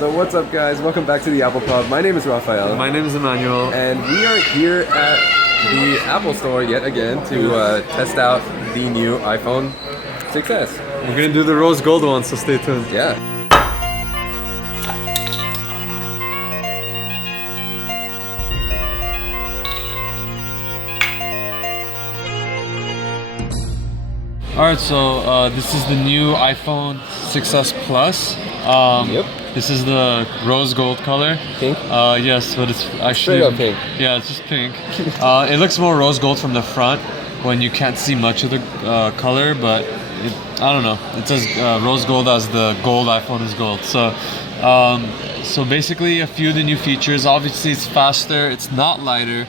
So what's up, guys? Welcome back to the Apple Pub. My name is Rafael. My name is Emmanuel. And we are here at the Apple Store yet again to test out the new iPhone 6s. We're gonna do the rose gold one, so stay tuned. Yeah. Alright, so this is the new iPhone 6s Plus. Yep. This is the rose gold color. Pink? Yes, but it's actually... Straight up pink. Yeah, it's just pink. It looks more rose gold from the front when you can't see much of the color, but I don't know. It says rose gold as the gold iPhone is gold. So, so basically a few of the new features. Obviously it's faster, it's not lighter,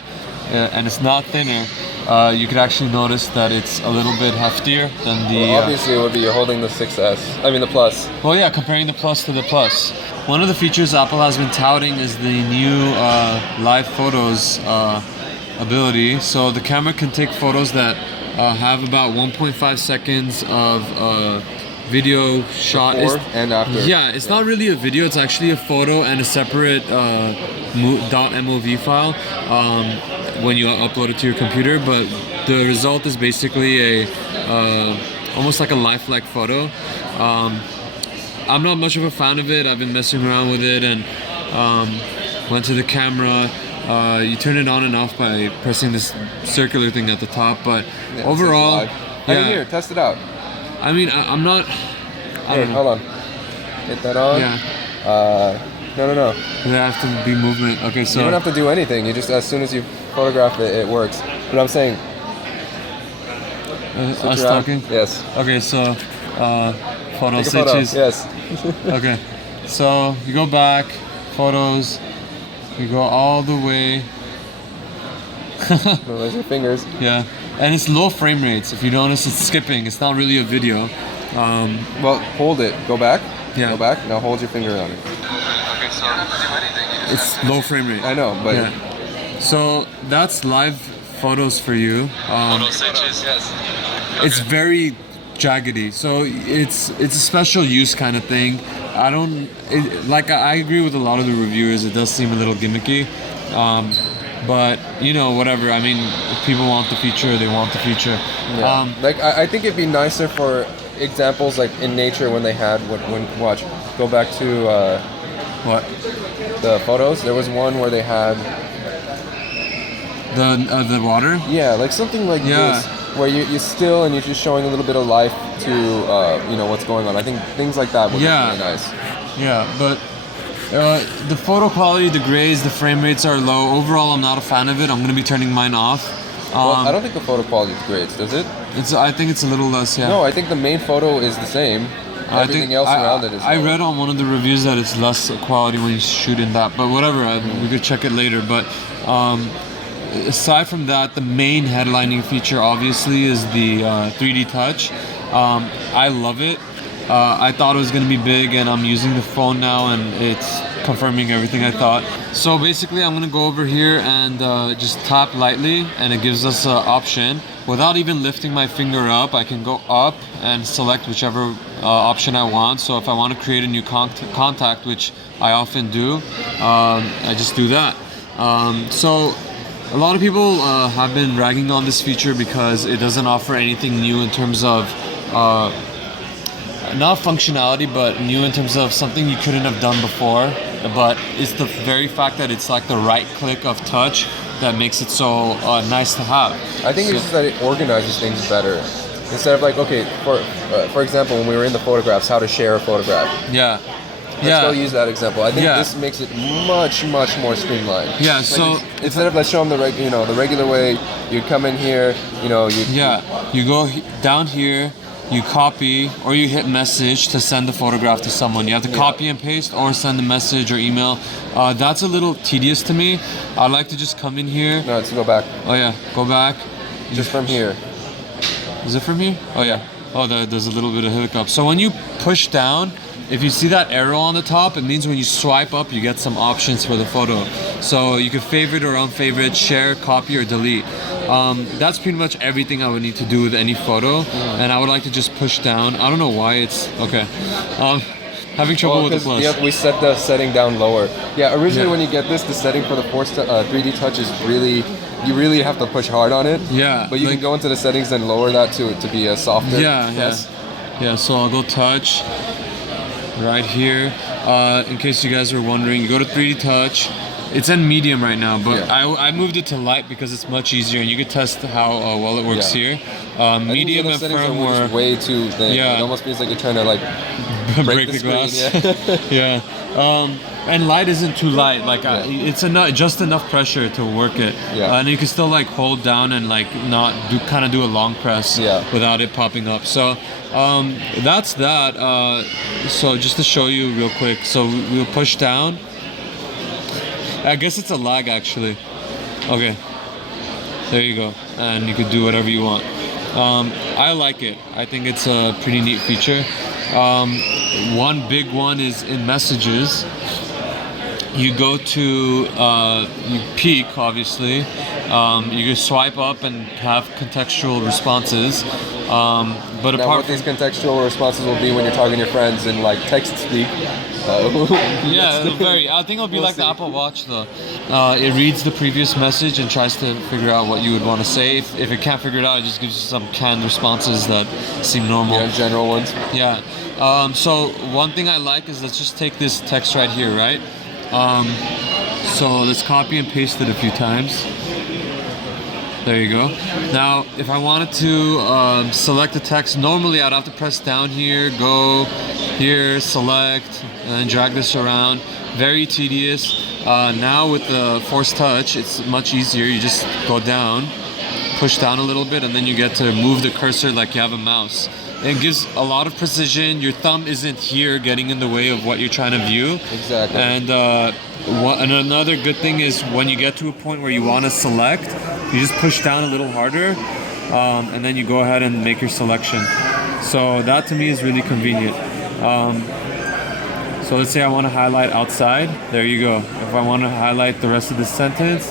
and it's not thinner. You could actually notice that it's a little bit heftier than the... Well, obviously it would be you're holding the 6s. I mean the Plus. Well, yeah, comparing the Plus to the Plus. One of the features Apple has been touting is the new live photos ability. So the camera can take photos that have about 1.5 seconds of video shot. Before and after. Yeah, it's not really a video, it's actually a photo and a separate .mov file when you upload it to your computer, but the result is basically a almost like a lifelike photo. I'm not much of a fan of it. I've been messing around with it and went to the camera. You turn it on and off by pressing this circular thing at the top, but yeah, overall, yeah. Here, test it out. I mean, I'm not. I don't know. Hold on. Get that on. Yeah. No. There have to be movement. Okay, so you don't have to do anything. You just, as soon as you photograph it, it works. But I'm saying. Us talking. Yes. Okay, so photo Take a photo. switches. Yes. Okay, so you go back, photos. You go all the way. Those are fingers. Yeah, and it's low frame rates. If you notice, it's skipping. It's not really a video. Well, hold it. Go back. Yeah. Go back. Now hold your finger on it. Okay, so it's low frame rate. I know, but yeah. So that's live photos for you. Yes. It's very jaggedy, so it's a special use kind of thing. I agree with a lot of the reviewers. It does seem a little gimmicky, but you know, whatever. I mean, if people want the feature, they want the feature. Yeah. I think it'd be nicer for examples like in nature when they had watch. Go back to What? The photos. There was one where they had the water. Yeah, like something like this, where you're still and you're just showing a little bit of life to you know what's going on. I think things like that would be really nice. Yeah, but the photo quality degrades, the frame rates are low. Overall, I'm not a fan of it. I'm going to be turning mine off. Well, I don't think the photo quality degrades, does it? I think it's a little less, yeah. No, I think the main photo is the same. Everything else around it is I low. read on one of the reviews that it's less quality when you shoot in that, but whatever, we could check it later. But aside from that, the main headlining feature obviously is the 3D touch. I love it. I thought it was going to be big, and I'm using the phone now and it's confirming everything I thought. So basically I'm going to go over here and just tap lightly, and it gives us an option. Without even lifting my finger up, I can go up and select whichever option I want. So if I want to create a new contact, which I often do, I just do that. So a lot of people have been ragging on this feature because it doesn't offer anything new in terms of not functionality, but new in terms of something you couldn't have done before. But it's the very fact that it's like the right click of touch that makes it so nice to have. I think it's just that it organizes things better. Instead of like, okay, for example, when we were in the photographs, how to share a photograph. Yeah. Let's go use that example. I think this makes it much more streamlined. Yeah. Like so instead of let's show them the regular way, you come in here, you go down here. You copy or you hit message to send the photograph to someone. You have to copy and paste or send a message or email. That's a little tedious to me. I like to just come in here. No, let's go back. Oh yeah, go back. Just from here. Is it from here? Oh yeah. Oh, there's a little bit of hiccup. So when you push down, if you see that arrow on the top, it means when you swipe up, you get some options for the photo. So you can favorite or unfavorite, share, copy, or delete. That's pretty much everything I would need to do with any photo, and I would like to just push down. I don't know why it's okay. having trouble with the plus. Yeah, we set the setting down lower. Yeah, originally when you get this, the setting for the 3D touch is really, you really have to push hard on it. Yeah. But you can go into the settings and lower that to be a softer press. Yeah, so I'll go touch right here. In case you guys were wondering, you go to 3D touch. It's in medium right now, but I moved it to light because it's much easier, and you can test how well it works here. Medium and firm were way too thin. Yeah. It almost feels like you're trying to like break the glass. Yeah. And light isn't too light. Like it's just enough pressure to work it. Yeah. And you can still like hold down and like not do a long press without it popping up. So that's that. So just to show you real quick. So we'll push down. I guess it's a lag actually. Okay. There you go. And you could do whatever you want. I like it. I think it's a pretty neat feature. One big one is in messages. You go to you peek, obviously. You can swipe up and have contextual responses. But now, what these contextual responses will be when you're talking to your friends in like text speak. I think it'll be like the Apple Watch though. It reads the previous message and tries to figure out what you would want to say. If it can't figure it out, it just gives you some canned responses that seem normal. Yeah, general ones. Yeah. So one thing I like is let's just take this text right here, right? So let's copy and paste it a few times. There you go. Now, if I wanted to select the text, normally I'd have to press down here, go here, select, and then drag this around. Very tedious. Now with the Force Touch, it's much easier. You just go down, push down a little bit, and then you get to move the cursor like you have a mouse. It gives a lot of precision. Your thumb isn't here getting in the way of what you're trying to view. Exactly. And another good thing is when you get to a point where you want to select, you just push down a little harder, and then you go ahead and make your selection. So that to me is really convenient. So let's say I want to highlight outside. There you go. If I want to highlight the rest of the sentence,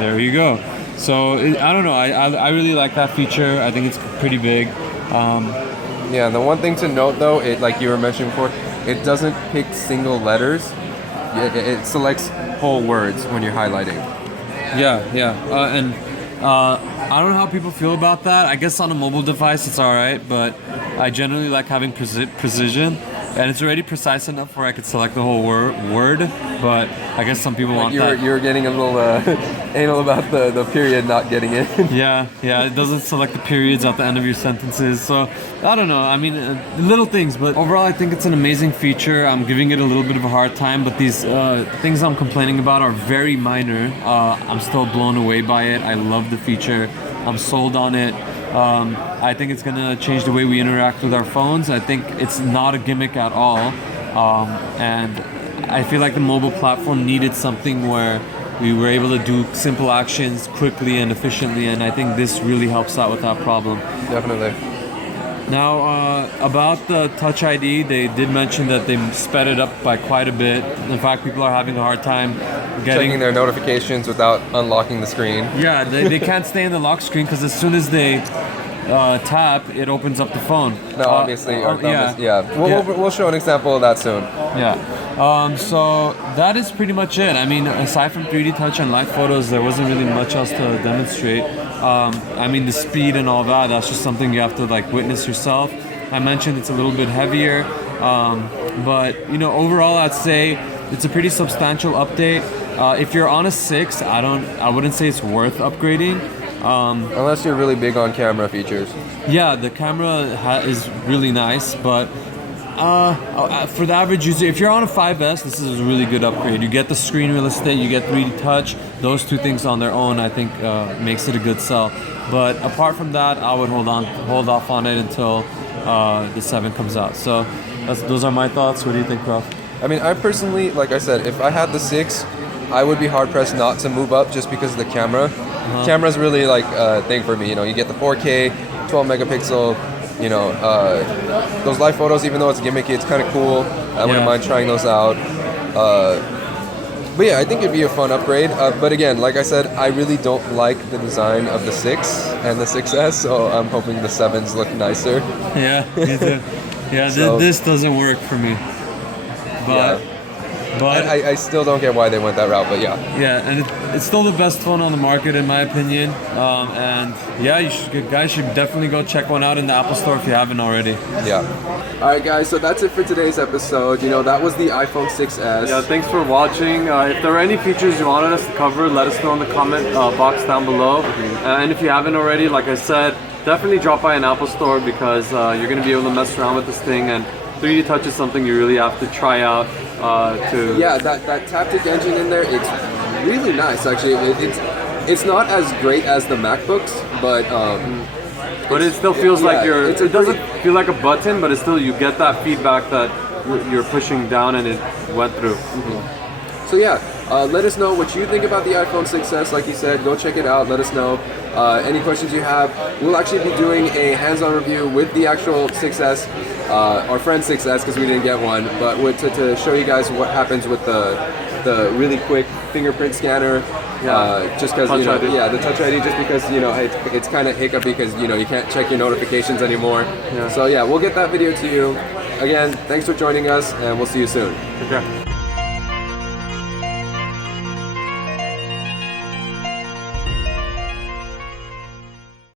there you go. So I don't know. I really like that feature. I think it's pretty big. Yeah, the one thing to note though, it like you were mentioning before, it doesn't pick single letters. It selects whole words when you're highlighting. And I don't know how people feel about that. I guess on a mobile device it's all right, but I generally like having precision. And it's already precise enough where I could select the whole word, but I guess some people want that. You're getting a little anal about the period not getting in. Yeah, it doesn't select the periods at the end of your sentences. So, I don't know. I mean, little things, but overall I think it's an amazing feature. I'm giving it a little bit of a hard time, but these things I'm complaining about are very minor. I'm still blown away by it. I love the feature. I'm sold on it. I think it's going to change the way we interact with our phones. I think it's not a gimmick at all. And I feel like the mobile platform needed something where we were able to do simple actions quickly and efficiently, and I think this really helps out with that problem. Definitely. Now, about the Touch ID, they did mention that they sped it up by quite a bit. In fact, people are having a hard time checking their notifications without unlocking the screen. Yeah, they can't stay in the lock screen because as soon as they tap, it opens up the phone. No, obviously. We'll show an example of that soon. Yeah. So that is pretty much it. I mean, aside from 3D Touch and live photos, there wasn't really much else to demonstrate. I mean, the speed and all that, that's just something you have to like witness yourself. I mentioned it's a little bit heavier, but overall I'd say it's a pretty substantial update. If you're on a 6, I wouldn't say it's worth upgrading. Unless you're really big on camera features. Yeah, the camera is really nice, but for the average user, if you're on a 5S, this is a really good upgrade. You get the screen real estate, you get 3D touch. Those two things on their own, I think, makes it a good sell. But apart from that, I would hold off on it until the 7 comes out. So those are my thoughts. What do you think, Ralph? I mean, I personally, like I said, if I had the 6, I would be hard pressed not to move up just because of the camera. Camera's really like a thing for me. You get the 4K, 12 megapixel. Those live photos, even though it's gimmicky, it's kind of cool. I wouldn't mind trying those out. But yeah, I think it'd be a fun upgrade. But again, like I said, I really don't like the design of the 6 and the 6S, so I'm hoping the 7s look nicer. Yeah, me too. Yeah, So- this doesn't work for me. But but I still don't get why they went that route, but yeah. yeah, and it's still the best phone on the market in my opinion. And yeah, guys should definitely go check one out in the Apple Store if you haven't already. Yeah. All right, guys. So that's it for today's episode. You know, that was the iPhone 6s. Yeah, thanks for watching. If there are any features you wanted us to cover, let us know in the comment box down below. And if you haven't already, like I said, definitely drop by an Apple Store because you're going to be able to mess around with this thing. And 3D Touch is something you really have to try out. Yeah, that Taptic engine in there, it's really nice. Actually, it's not as great as the MacBooks, but it still feels like it doesn't feel like a button, but it's still, you get that feedback that you're pushing down and it went through. So yeah, let us know what you think about the iPhone 6s. Like you said, go check it out. Let us know any questions you have. We'll actually be doing a hands-on review with the actual 6s, our friend 6s, because we didn't get one, but to show you guys what happens with the really quick fingerprint scanner. Just because the Touch ID, just because it's kind of hiccupy because you can't check your notifications anymore. So yeah, we'll get that video to you. Again, thanks for joining us, and we'll see you soon. Okay.